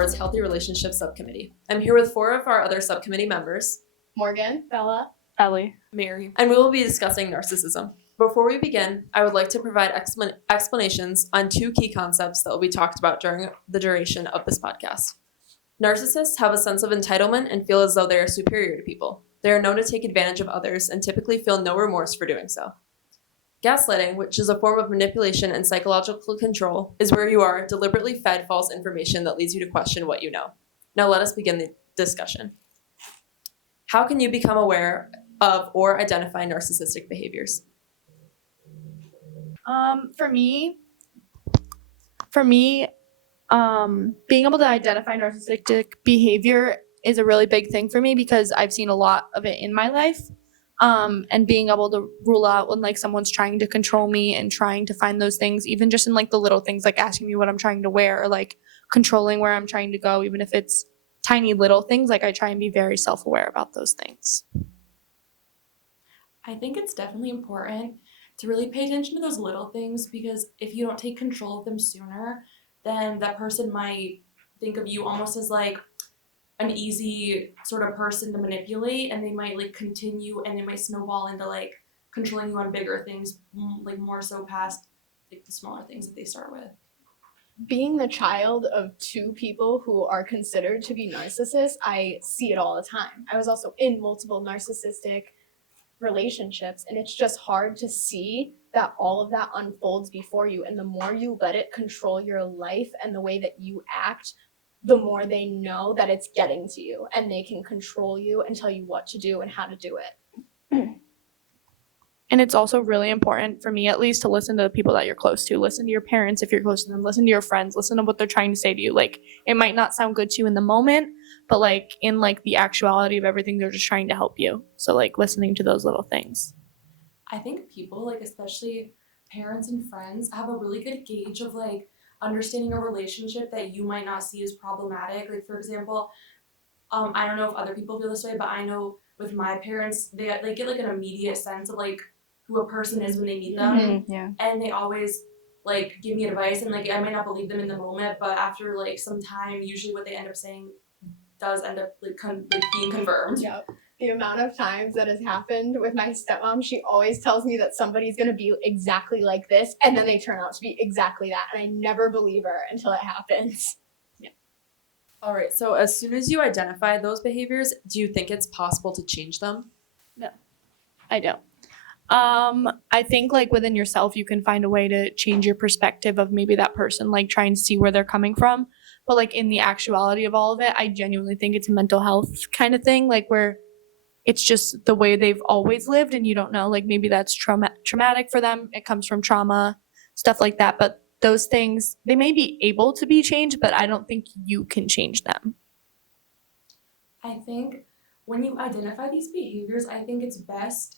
Board's Healthy Relationships Subcommittee. I'm here with 4 of our other subcommittee members, Morgan, Bella, Ellie, Mary, and we will be discussing narcissism. Before we begin, I would like to provide explanations on 2 key concepts that will be talked about during the duration of this podcast. Narcissists have a sense of entitlement and feel as though they are superior to people. They are known to take advantage of others and typically feel no remorse for doing so. Gaslighting, which is a form of manipulation and psychological control, is where you are deliberately fed false information that leads you to question what you know. Now let us begin the discussion. How can you become aware of or identify narcissistic behaviors? For me, being able to identify narcissistic behavior is a really big thing for me because I've seen a lot of it in my life. And being able to rule out when like someone's trying to control me and trying to find those things, even just in like the little things like asking me what I'm trying to wear or like controlling where I'm trying to go, even if it's tiny little things, like I try and be very self-aware about those things. I think it's definitely important to really pay attention to those little things because if you don't take control of them sooner, then that person might think of you almost as like an easy sort of person to manipulate, and they might like continue and it might snowball into like controlling you on bigger things, like more so past like the smaller things that they start with. being the child of 2 people who are considered to be narcissists, I see it all the time. I was also in multiple narcissistic relationships, and it's just hard to see that all of that unfolds before you. And the more you let it control your life and the way that you act, the more they know that it's getting to you, and they can control you and tell you what to do and how to do it. And it's also really important for me, at least, to listen to the people that you're close to. Listen to your parents if you're close to them. Listen to your friends. Listen to what they're trying to say to you. Like, it might not sound good to you in the moment, but like in like the actuality of everything, they're just trying to help you. So like listening to those little things. I think people, like especially parents and friends, have a really good gauge of like understanding a relationship that you might not see as problematic. Like for example, I don't know if other people feel this way, but I know with my parents, they get like an immediate sense of like who a person is when they meet them, Yeah. and they always like give me advice, and like I might not believe them in the moment, but after like some time, usually what they end up saying does end up like being confirmed. Yep. The amount of times that has happened with my stepmom, she always tells me that somebody's going to be exactly like this, and then they turn out to be exactly that. And I never believe her until it happens. All right, so as soon as you identify those behaviors, do you think it's possible to change them? I don't. I think like within yourself, you can find a way to change your perspective of maybe that person, like trying to see where they're coming from. But like in the actuality of all of it, I genuinely think it's a mental health kind of thing, like where it's just the way they've always lived and you don't know, like maybe that's traumatic for them. It comes from trauma, stuff like that. But those things, they may be able to be changed, but I don't think you can change them. I think when you identify these behaviors, I think it's best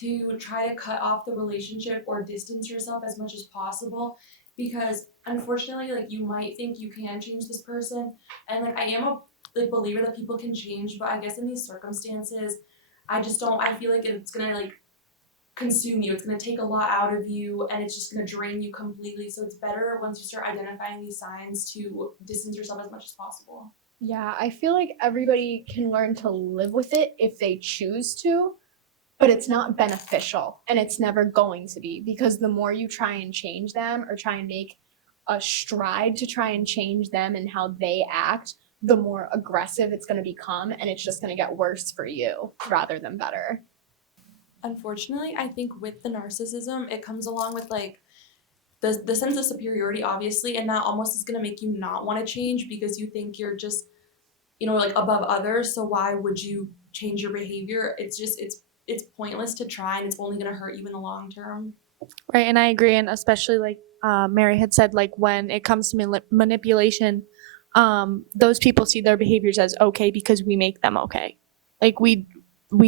to try to cut off the relationship or distance yourself as much as possible, because unfortunately, like you might think you can change this person, and like I am a like believer that people can change, but I guess in these circumstances, I just don't. I feel like it's gonna like consume you. It's gonna take a lot out of you, and it's just gonna drain you completely. So it's better once you start identifying these signs to distance yourself as much as possible. Yeah, I feel like everybody can learn to live with it if they choose to, but it's not beneficial, and it's never going to be, because the more you try and change them or try and make a stride to try and change them and how they act, the more aggressive it's going to become, and it's just going to get worse for you rather than better. Unfortunately, I think with the narcissism, it comes along with like the sense of superiority, obviously, and that almost is gonna make you not want to change because you think you're just, like above others. So why would you change your behavior? It's just it's pointless to try, and it's only gonna hurt you in the long term. Right, and I agree, and especially like Mary had said, like when it comes to manipulation, those people see their behaviors as okay because we make them okay. Like we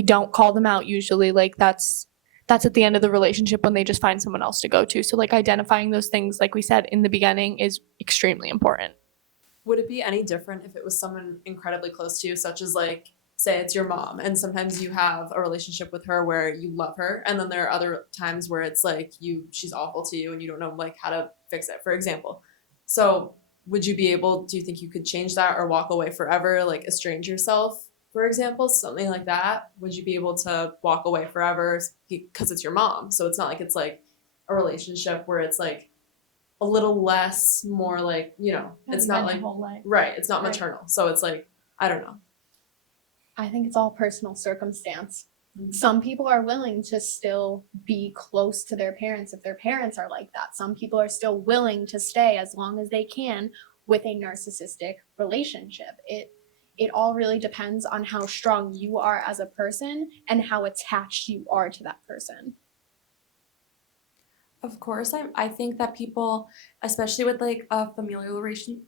don't call them out usually. Like that's at the end of the relationship when they just find someone else to go to. So like identifying those things, like we said in the beginning, is extremely important. Would it be any different if it was someone incredibly close to you, such as like, say it's your mom, and sometimes you have a relationship with her where you love her, and then there are other times where it's like she's awful to you and you don't know like how to fix it, for example. So would you be able, do you think you could change that or walk away forever, like estrange yourself, for example, something like that? Would you be able to walk away forever because it's your mom? So it's not like it's like a relationship where it's like a little less, more like, you know, it's not like, right, it's not maternal. So it's like, I don't know. I think it's all personal circumstance. Some people are willing to still be close to their parents if their parents are like that. Some people are still willing to stay as long as they can with a narcissistic relationship. It all really depends on how strong you are as a person and how attached you are to that person. Of course, I think that people, especially with like a familial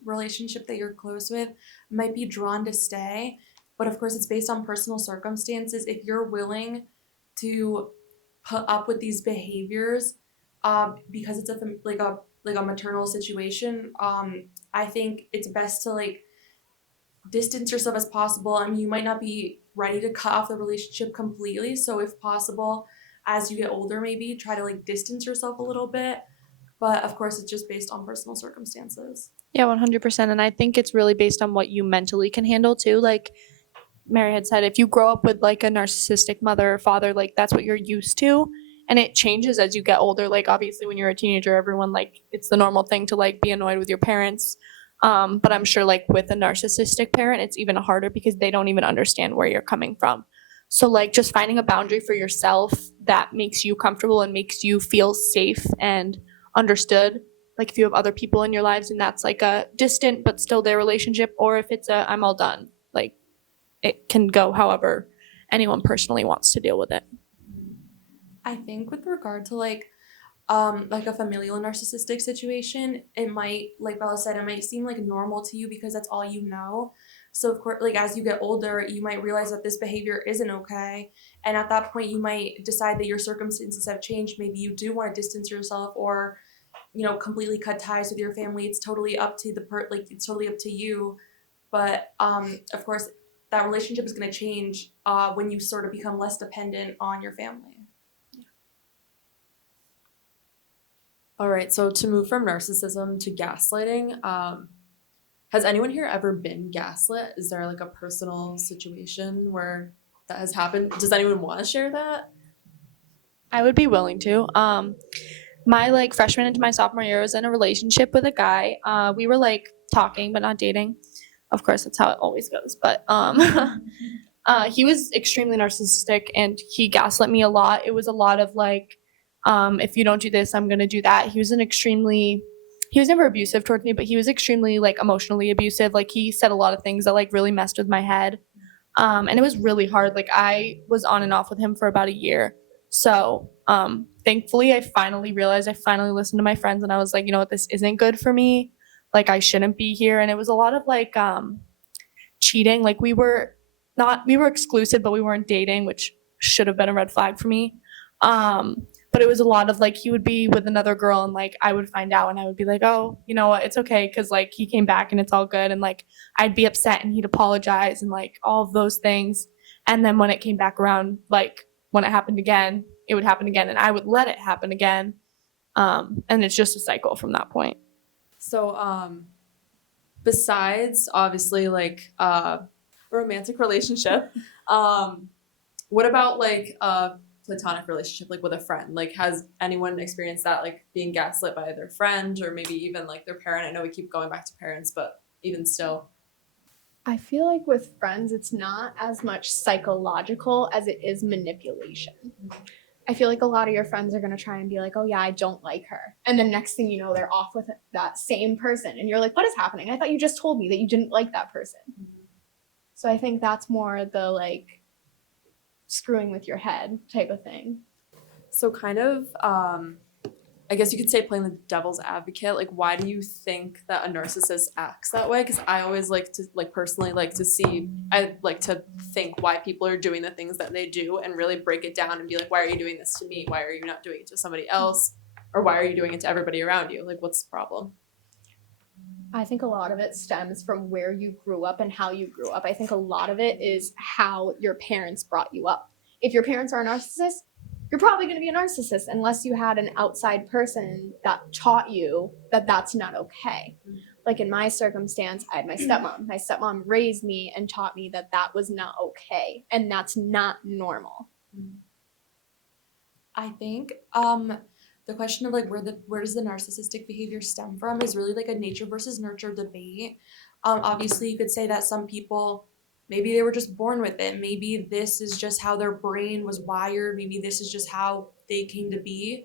relationship that you're close with, might be drawn to stay. But of course, it's based on personal circumstances. If you're willing to put up with these behaviors, because it's like a maternal situation, I think it's best to like distance yourself as possible. I mean, you might not be ready to cut off the relationship completely. So if possible, as you get older, maybe try to like distance yourself a little bit. But of course, it's just based on personal circumstances. Yeah, 100%. And I think it's really based on what you mentally can handle too. Like Mary had said, if you grow up with like a narcissistic mother or father, like that's what you're used to. And it changes as you get older. Like obviously when you're a teenager, everyone like it's the normal thing to like be annoyed with your parents. But I'm sure like with a narcissistic parent, it's even harder because they don't even understand where you're coming from. So like just finding a boundary for yourself that makes you comfortable and makes you feel safe and understood. Like if you have other people in your lives and that's like a distant but still their relationship, or if it's a I'm all done, like it can go however anyone personally wants to deal with it. I think with regard to like a familial narcissistic situation, it might, like Bella said, it might seem like normal to you because that's all you know. So of course, like as you get older, you might realize that this behavior isn't okay, and at that point, you might decide that your circumstances have changed. Maybe you do want to distance yourself, or completely cut ties with your family. It's totally up to it's totally up to you. But of course, that relationship is going to change when you sort of become less dependent on your family. All right, so to move from narcissism to gaslighting, has anyone here ever been gaslit? Is there like a personal situation where that has happened? Does anyone want to share that? I would be willing to. My like freshman into my sophomore year, I was in a relationship with a guy. We were like talking but not dating. Of course, that's how it always goes. But he was extremely narcissistic and he gaslit me a lot. It was a lot of like, if you don't do this, I'm gonna do that. He was never abusive towards me, but he was extremely like emotionally abusive. Like he said a lot of things that like really messed with my head. And it was really hard. Like I was on and off with him for about a year. So thankfully I finally listened to my friends and I was like, you know what, this isn't good for me. Like I shouldn't be here. And it was a lot of like cheating. Like we were exclusive, but we weren't dating, which should have been a red flag for me. But it was a lot of like he would be with another girl and like I would find out and I would be like, oh, you know what, it's okay because like he came back and it's all good, and like I'd be upset and he'd apologize and like all of those things. And then when it came back around, like when it happened again, it would happen again and I would let it happen again. And it's just a cycle from that point. So besides obviously like a romantic relationship, what about like platonic relationship, like with a friend? Like has anyone experienced that, like being gaslit by their friend or maybe even like their parent? I know we keep going back to parents, but even still. I feel like with friends, it's not as much psychological as it is manipulation. I feel like a lot of your friends are going to try and be like, oh yeah, I don't like her. And then next thing you know, they're off with that same person. And you're like, what is happening? I thought you just told me that you didn't like that person. So I think that's more the like screwing with your head type of thing. So kind of, I guess you could say playing the devil's advocate, like why do you think that a narcissist acts that way? Because I always like to I like to think why people are doing the things that they do and really break it down and be like, why are you doing this to me? Why are you not doing it to somebody else? Or why are you doing it to everybody around you? Like what's the problem? I think a lot of it stems from where you grew up and how you grew up. I think a lot of it is how your parents brought you up. If your parents are a narcissist, you're probably going to be a narcissist unless you had an outside person that taught you that that's not okay. Like in my circumstance, I had my stepmom. My stepmom raised me and taught me that that was not okay and that's not normal. I think the question of like where does the narcissistic behavior stem from is really like a nature versus nurture debate. Obviously, you could say that some people maybe they were just born with it. Maybe this is just how their brain was wired. Maybe this is just how they came to be.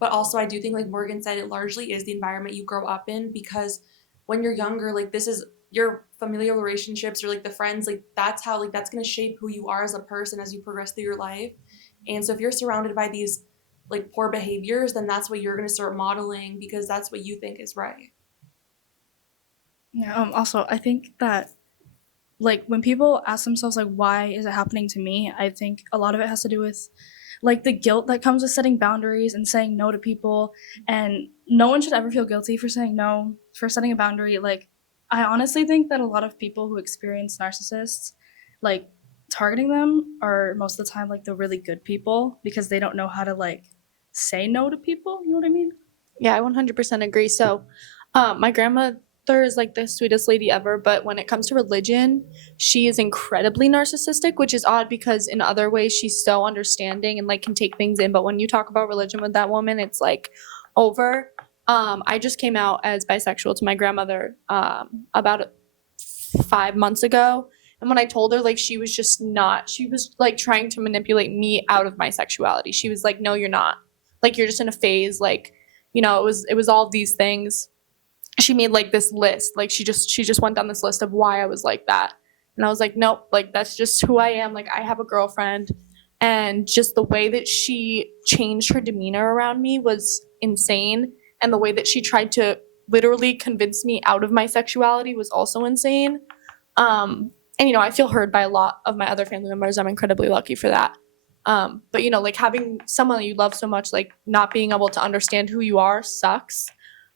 But also, I do think, like Morgan said, it largely is the environment you grow up in because when you're younger, like this is your familial relationships or like the friends, like that's how like that's gonna shape who you are as a person as you progress through your life. And so if you're surrounded by these like poor behaviors, then that's what you're gonna start modeling because that's what you think is right. Yeah, also, I think that, like, when people ask themselves, like, why is it happening to me? I think a lot of it has to do with, like, the guilt that comes with setting boundaries and saying no to people. And no one should ever feel guilty for saying no, for setting a boundary. Like, I honestly think that a lot of people who experience narcissists, like, targeting them are most of the time, like, the really good people because they don't know how to, like, say no to people. You know what I mean? Yeah, I 100% agree. So, my grandmother is like the sweetest lady ever, but when it comes to religion, she is incredibly narcissistic, which is odd because in other ways she's so understanding and like can take things in. But when you talk about religion with that woman, it's like over. I just came out as bisexual to my grandmother about 5 months ago. And when I told her, like, she was just not, she was like trying to manipulate me out of my sexuality. She was like, no, you're not. Like, you're just in a phase. Like, it was all of these things. She made like this list. Like, she just went down this list of why I was like that. And I was like, nope, like, that's just who I am. Like, I have a girlfriend. And just the way that she changed her demeanor around me was insane. And the way that she tried to literally convince me out of my sexuality was also insane. And I feel heard by a lot of my other family members. I'm incredibly lucky for that. But like having someone that you love so much, like not being able to understand who you are sucks.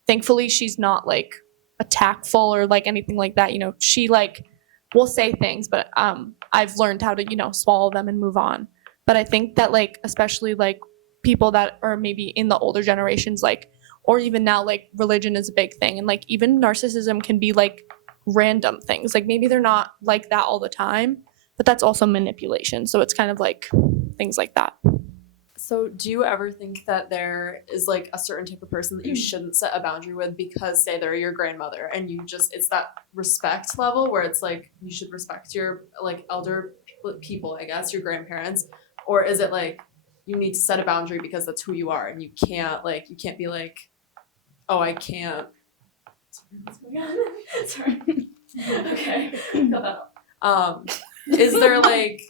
Thankfully, she's not like attackful or like anything like that. She like will say things, but I've learned how to swallow them and move on. But I think that like especially like people that are maybe in the older generations, like or even now, like religion is a big thing, and like even narcissism can be like random things. Like maybe they're not like that all the time, but that's also manipulation. So it's kind of like things like that. So do you ever think that there is like a certain type of person that you shouldn't set a boundary with because say they're your grandmother and it's that respect level where it's like you should respect your like elder people, I guess, your grandparents, or is it like you need to set a boundary because that's who you are and you can't be like, oh, I can't. Sorry. Okay. Got that out. Is there like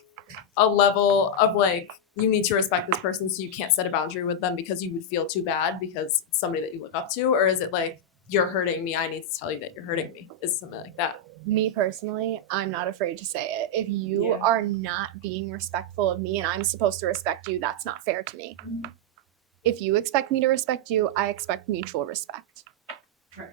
a level of like you need to respect this person so you can't set a boundary with them because you would feel too bad because it's somebody that you look up to? Or is it like you're hurting me, I need to tell you that you're hurting me? Is it something like that? Me personally, I'm not afraid to say it. If you are not being respectful of me and I'm supposed to respect you, that's not fair to me. Mm-hmm. If you expect me to respect you, I expect mutual respect. Right.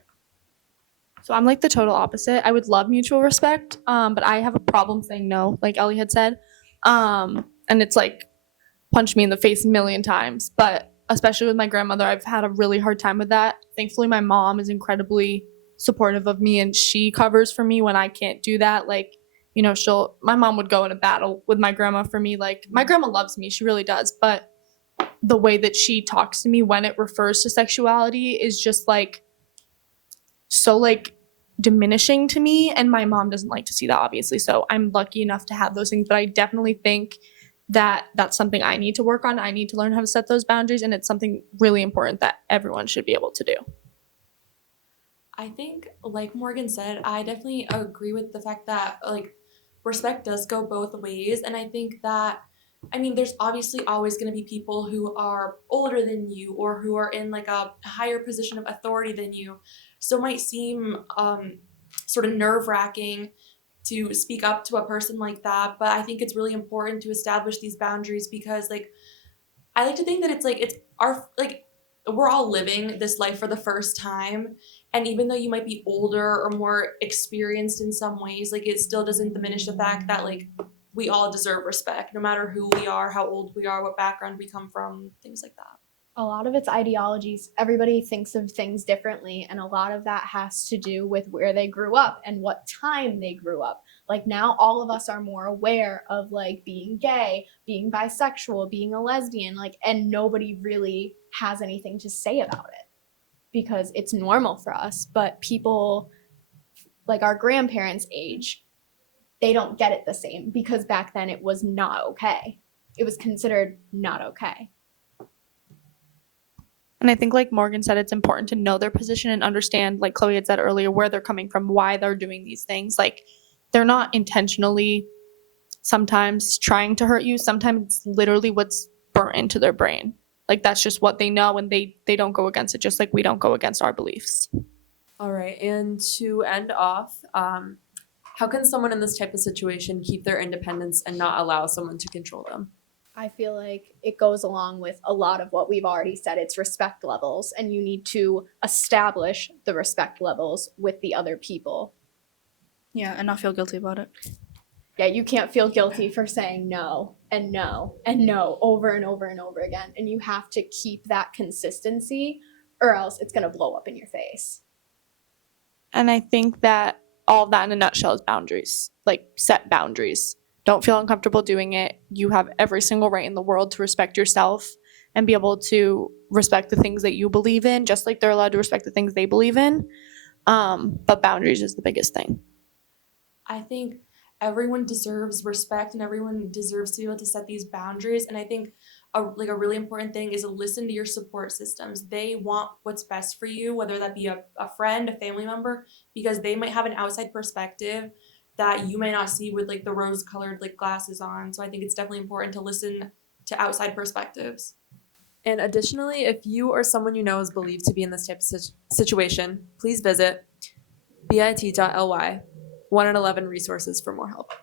So I'm like the total opposite. I would love mutual respect, but I have a problem saying no, like Ellie had said. And it's like punched me in the face a million times. But especially with my grandmother, I've had a really hard time with that. Thankfully, my mom is incredibly supportive of me and she covers for me when I can't do that. Like, my mom would go in a battle with my grandma for me. Like, my grandma loves me, she really does. But the way that she talks to me when it refers to sexuality is just like so like diminishing to me, and my mom doesn't like to see that, obviously. So I'm lucky enough to have those things, but I definitely think that that's something I need to work on. I need to learn how to set those boundaries, and it's something really important that everyone should be able to do. I think, like Morgan said, I definitely agree with the fact that like respect does go both ways, and I think that there's obviously always going to be people who are older than you or who are in like a higher position of authority than you. So it might seem sort of nerve-wracking to speak up to a person like that, but I think it's really important to establish these boundaries because like I like to think that it's our like we're all living this life for the first time, and even though you might be older or more experienced in some ways, like it still doesn't diminish the fact that like we all deserve respect no matter who we are, how old we are, what background we come from, things like that. A lot of it's ideologies. Everybody thinks of things differently, and a lot of that has to do with where they grew up and what time they grew up. Like now all of us are more aware of like being gay, being bisexual, being a lesbian, like, and nobody really has anything to say about it because it's normal for us. But people like our grandparents' age, they don't get it the same because back then it was not okay. It was considered not okay. And I think, like Morgan said, it's important to know their position and understand, like Chloe had said earlier, where they're coming from, why they're doing these things. Like, they're not intentionally sometimes trying to hurt you. Sometimes it's literally what's burnt into their brain. Like, that's just what they know, and they don't go against it, just like we don't go against our beliefs. All right, and to end off, how can someone in this type of situation keep their independence and not allow someone to control them? I feel like it goes along with a lot of what we've already said. It's respect levels, and you need to establish the respect levels with the other people. Yeah, and not feel guilty about it. Yeah, you can't feel guilty for saying no and no and no over and over and over again. And you have to keep that consistency or else it's going to blow up in your face. And I think that all of that in a nutshell is boundaries. Like, set boundaries. Don't feel uncomfortable doing it. You have every single right in the world to respect yourself and be able to respect the things that you believe in, just like they're allowed to respect the things they believe in. But boundaries is the biggest thing. I think everyone deserves respect and everyone deserves to be able to set these boundaries. And I think a really important thing is to listen to your support systems. They want what's best for you, whether that be a friend, a family member, because they might have an outside perspective that you may not see with like the rose-colored like glasses on. So I think it's definitely important to listen to outside perspectives. And additionally, if you or someone you know is believed to be in this type of situation, please visit bit.ly 1 in 11 resources for more help.